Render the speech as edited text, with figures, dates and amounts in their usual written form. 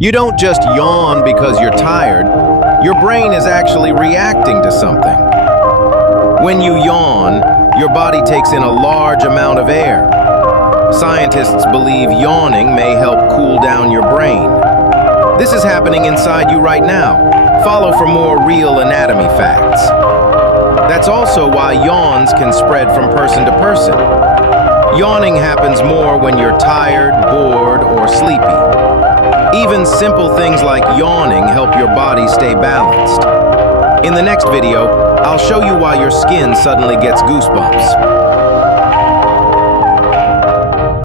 You don't just yawn because you're tired. Your brain is actually reacting to something. When you yawn, your body takes in a large amount of air. Scientists believe yawning may help cool down your brain. This is happening inside you right now. Follow for more real anatomy facts. That's also why yawns can spread from person to person. Yawning happens more when you're tired, bored, or sleepy. Even simple things like yawning help your body stay balanced. In the next video, I'll show you why your skin suddenly gets goosebumps.